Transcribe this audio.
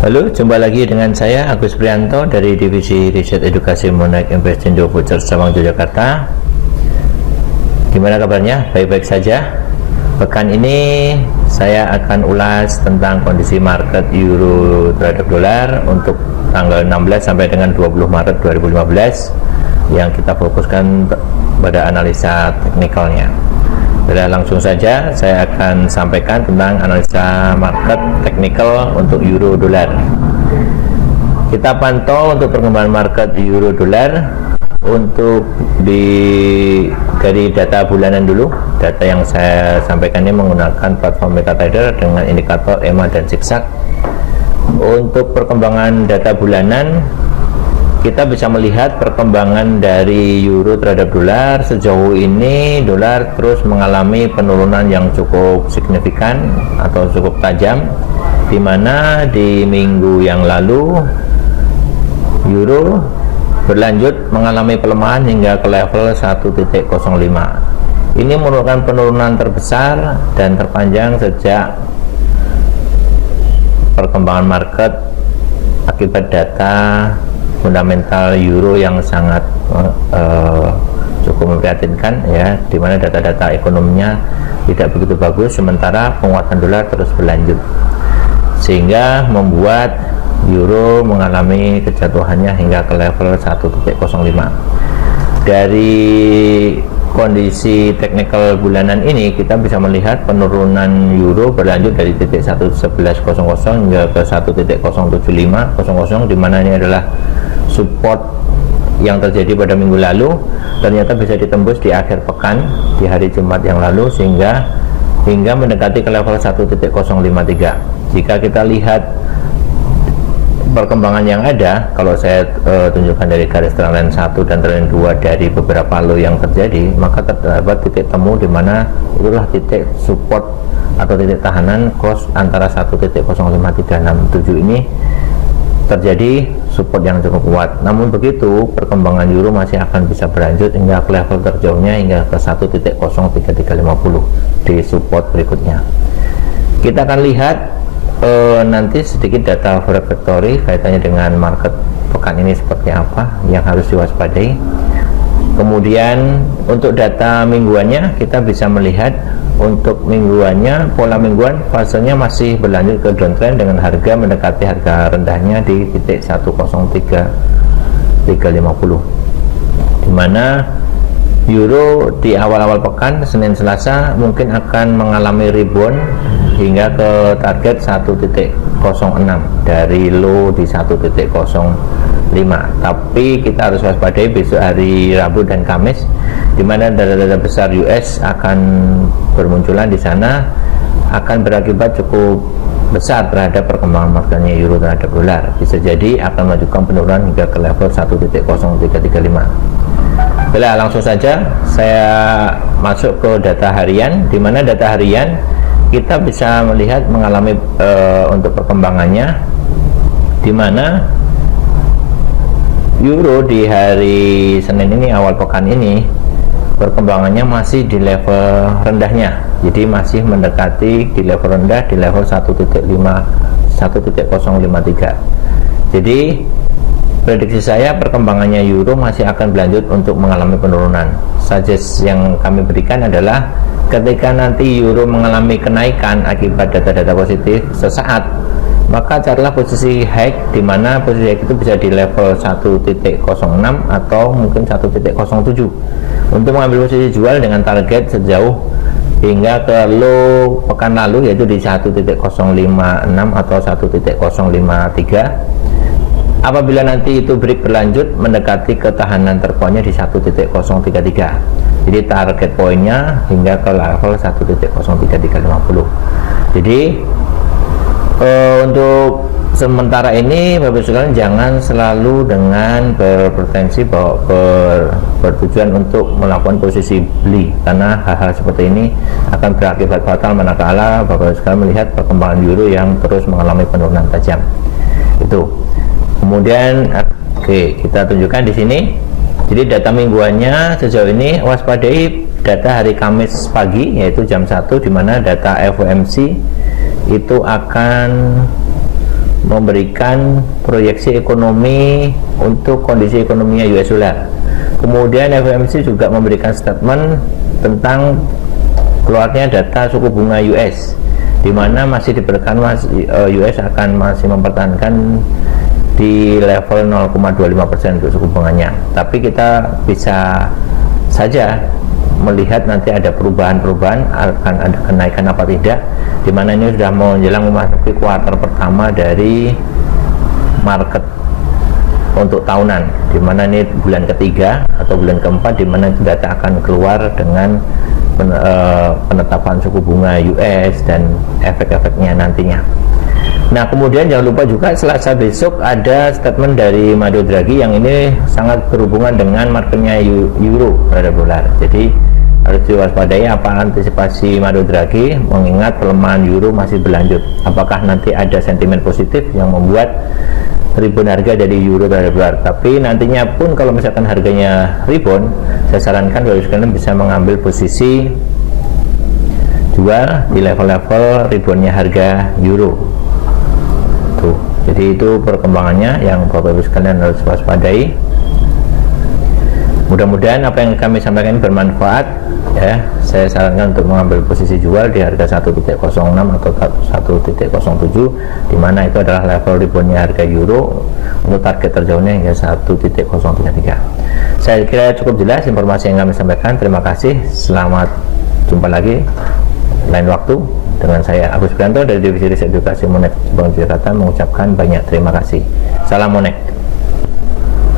Halo, jumpa lagi dengan saya Agus Prianto dari Divisi Riset Edukasi Monex Investindo Futures Cawang, Yogyakarta. Gimana kabarnya? Baik-baik saja. Pekan ini saya akan ulas tentang kondisi market euro terhadap dolar untuk tanggal 16 sampai dengan 20 Maret 2015 yang kita fokuskan pada analisa teknikalnya. Langsung saja saya akan sampaikan tentang analisa market teknikal untuk euro dolar. Kita pantau untuk perkembangan market euro dolar untuk dari data bulanan dulu. Data yang saya sampaikan ini menggunakan platform MetaTrader dengan indikator EMA dan zigzag. Untuk perkembangan data bulanan, kita bisa melihat perkembangan dari euro terhadap dolar. Sejauh ini dolar terus mengalami penurunan yang cukup signifikan atau cukup tajam, di mana di minggu yang lalu euro berlanjut mengalami pelemahan hingga ke level 1.05. Ini merupakan penurunan terbesar dan terpanjang sejak perkembangan market akibat data fundamental euro yang sangat cukup memprihatinkan, ya, di mana data-data ekonominya tidak begitu bagus, sementara penguatan dolar terus berlanjut sehingga membuat euro mengalami kejatuhannya hingga ke level 1.05. Dari kondisi teknikal bulanan ini kita bisa melihat penurunan euro berlanjut dari titik 1.1100 hingga ke 1.07500, di mana ini adalah support yang terjadi pada minggu lalu, ternyata bisa ditembus di akhir pekan di hari Jumat yang lalu hingga mendekati ke level 1.053. Jika kita lihat perkembangan yang ada, kalau saya tunjukkan dari garis trendline 1 dan trendline 2 dari beberapa low yang terjadi, maka terdapat titik temu di mana itulah titik support atau titik tahanan cross antara 1.05367 ini terjadi support yang cukup kuat. Namun begitu, perkembangan euro masih akan bisa berlanjut hingga ke level terjauhnya hingga ke 1.03350 di support berikutnya. Kita akan lihat nanti sedikit data forex factory kaitannya dengan market pekan ini seperti apa yang harus diwaspadai. Kemudian untuk data mingguannya kita bisa melihat untuk mingguannya, pola mingguan fasenya masih berlanjut ke downtrend dengan harga mendekati harga rendahnya di titik 103.350, di mana euro di awal-awal pekan Senin Selasa mungkin akan mengalami rebound hingga ke target 1.06 dari low di 1.05. Tapi kita harus waspadai besok hari Rabu dan Kamis, di mana data-data besar US akan bermunculan di sana, akan berakibat cukup besar terhadap perkembangan marketnya euro terhadap dolar. Bisa jadi akan menunjukkan penurunan hingga ke level 1.0335. Baiklah, langsung saja saya masuk ke data harian, di mana data harian kita bisa melihat mengalami untuk perkembangannya, di mana euro di hari Senin ini, awal pekan ini, perkembangannya masih di level rendahnya, jadi masih mendekati di level rendah di level 1.053. Jadi prediksi saya perkembangannya euro masih akan berlanjut untuk mengalami penurunan. Suggest yang kami berikan adalah ketika nanti euro mengalami kenaikan akibat data-data positif sesaat, maka carilah posisi high, di mana posisi high itu bisa di level 1.06 atau mungkin 1.07 untuk mengambil posisi jual dengan target sejauh hingga ke low pekan lalu, yaitu di 1.056 atau 1.053. Apabila nanti itu break berlanjut mendekati ketahanan terkuatnya di 1.033, jadi target poinnya hingga ke level 1.03350. Jadi untuk sementara ini Bapak sekalian jangan selalu dengan berpretensi bahwa bertujuan untuk melakukan posisi beli, karena hal-hal seperti ini akan berakibat fatal manakala Bapak sekalian melihat perkembangan euro yang terus mengalami penurunan tajam. Itu. Kemudian kita tunjukkan di sini. Jadi data mingguannya sejauh ini waspadai data hari Kamis pagi, yaitu jam 1, di mana data FOMC itu akan memberikan proyeksi ekonomi untuk kondisi ekonominya US dollar. Kemudian FOMC juga memberikan statement tentang keluarnya data suku bunga US, di mana masih diperkirakan US akan masih mempertahankan di level 0,25% untuk suku bunganya. Tapi kita bisa saja melihat nanti ada perubahan-perubahan, akan ada kenaikan apa tidak, di mana ini sudah menjelang memasuki kuartal pertama dari market untuk tahunan, di mana ini bulan ketiga atau bulan keempat, di mana data akan keluar dengan penetapan suku bunga US dan efek-efeknya nantinya. Nah, kemudian jangan lupa juga Selasa besok ada statement dari Mario Draghi yang ini sangat berhubungan dengan marketnya euro terhadap dolar. Jadi harus diwaspadai apa antisipasi Mario Draghi, mengingat pelemahan euro masih berlanjut. Apakah nanti ada sentimen positif yang membuat rebound harga dari euro terhadap dolar? Tapi nantinya pun kalau misalkan harganya rebound, saya sarankan kalau sekalian bisa mengambil posisi jual di level-level reboundnya harga euro. Tuh, jadi itu perkembangannya yang Bapak Ibu sekalian harus waspadai. Mudah-mudahan apa yang kami sampaikan bermanfaat ya. Saya sarankan untuk mengambil posisi jual di harga 1.06 atau 1.07, di mana itu adalah level reboundnya harga euro untuk target terjauhnya hingga 1.033. Saya kira cukup jelas informasi yang kami sampaikan. Terima kasih, selamat jumpa lagi lain waktu dengan saya Agus Prianto dari Divisi Riset Edukasi Monex Bank Jakarta mengucapkan banyak terima kasih. Salam Monex.